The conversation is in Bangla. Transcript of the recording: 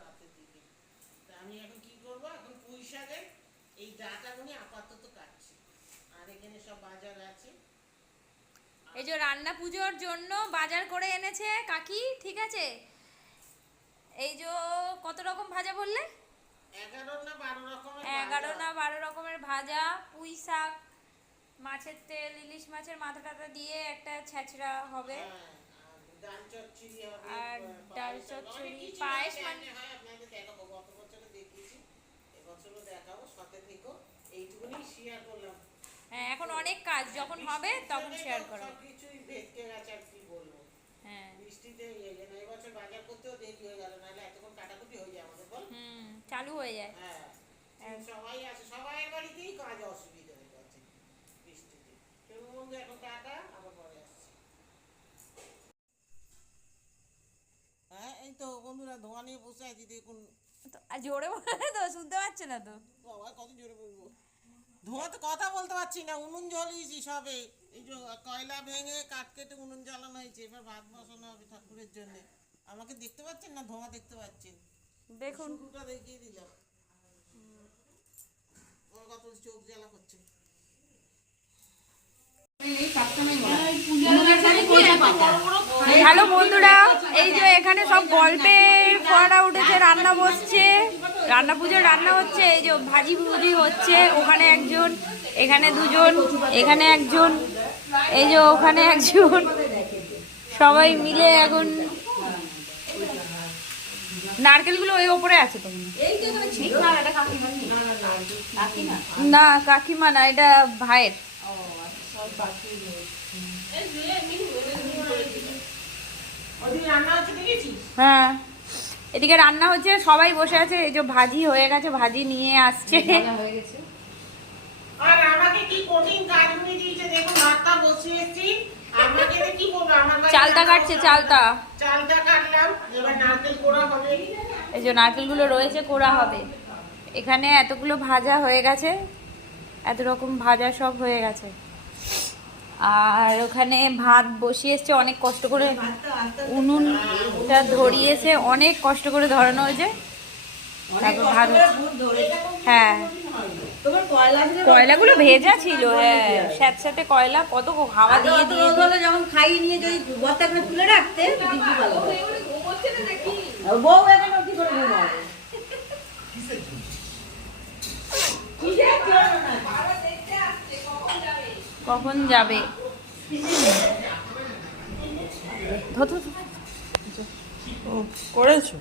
রাতের দিকে। আমি এখন কি করব, এখন পুঁই শাকের এই ডাঁটাগুলো আপাতত কাটছি, আর এখানে সব বাজার আছে। এই যে রান্না পুজোর জন্য বাজার করে এনেছে কাকি, ঠিক আছে। এই যে কত রকম ভাজা বললে? 11 না 12 রকমের 11 না 12 রকমের ভাজা, পুঁই শাক, মাছের তেল, ইলিশ মাছের মাথা টাথা দিয়ে একটা ছেঁচড়া হবে, ডাল চচ্চড়ি হবে, আর ডাল চচ্চড়ি, পায়েস পায়েস মানে হয়। আপনাদের দেখাবো, গত বছরে দেখিয়েছি, এবছরও দেখাবো, সাথে থেকো। এইটুকুনি শেয়ার করলাম। হ্যাঁ, এখন অনেক কাজ, যখন হবে তখন শেয়ার করো। সবকিছুই ভেটকে গেছে, আর কি বলবো। হ্যাঁ, বৃষ্টিতে এবছর বাজার করতেও দেরি হয়ে গেল, নাহলে এতক্ষণ কাটাকুটি হয়ে যায় আমাদের, বল। চালু হয়ে যায়। হ্যাঁ, সবাই আছে, সবাই বাড়িতেই কাজ, অসুবিধা হয়ে গেছে বৃষ্টিতে। চলুন বন্ধু, এখন টাটা, আবার পরে আসছি। হ্যাঁ, এই তো বন্ধুরা, ধোঁয়া নিয়ে বসে আছি, দেখুন। জোরে বলে তো শুনতে পাচ্ছে না তো। বাবা, কত জোরে বলবো, ধোঁয়াতে কথা বলতে পারছি না। উনুন জ্বালিয়েছি সবে, এই যে কয়লা ভেঙে কাঠ কেটে উনুন জ্বালানো হয়েছে, এবার ভাত বসানো হবে ঠাকুরের জন্য। আমাকে দেখতে পাচ্ছেন না, ধোঁয়া দেখতে পাচ্ছেন? দেখুন, শুরুটা দেখিয়ে দিলাম, কত চোখ জ্বালা করছে। হ্যালো বন্ধুরা, এই যে এখানে সব গল্পের ফোয়ারা উঠেছে, রান্না বসছে, রান্না পুজোর রান্না হচ্ছে। এই যে ভাজি ভুজি হচ্ছে, ওখানে একজন, এখানে দুজন, এখানে একজন, এই যে ওখানে একজন, সবাই মিলে এখন। নারকেলগুলো ওই ওপরে আছে তো? না কাকিমা না, এটা ভাইয়ের। হ্যাঁ, এদিকে রান্না হচ্ছে, সবাই বসে আছে। এই যে ভাজি হয়ে গেছে, ভাজি নিয়ে আসছে। আর আমাকে কি কঠিন কাজ নিয়ে দিয়েছে, দেখুন ভাতটা বসিয়েছি। আমাকে কি বলবো, আমার চালটা কাটছে, চালটা কাটলাম, এবার নারকেল কোড়া হবে। এই যে নারকেলগুলো রয়েছে, কোড়া হবে। এখানে এতগুলো ভাজা হয়ে গেছে, এত রকম ভাজা সব হয়ে গেছে। আর ওখানে ভাত বসিয়েছে, অনেক কষ্ট করে উনুনটা ধরিয়েছে, অনেক কষ্ট করে ধরানো হয়েছে। তারপর ভাত, হ্যাঁ, কয়লাগুলো ভেজা ছিল। হ্যাঁ, স্যাঁতস্যাঁতে কয়লা, কত হাওয়া দিয়ে দিয়ে যখন খাইয়ে নিয়ে যদি বস্তা করে তুলে রাখতে বউ এখানে কি করে ঘুমাবে। কখন যাবে? করেছো?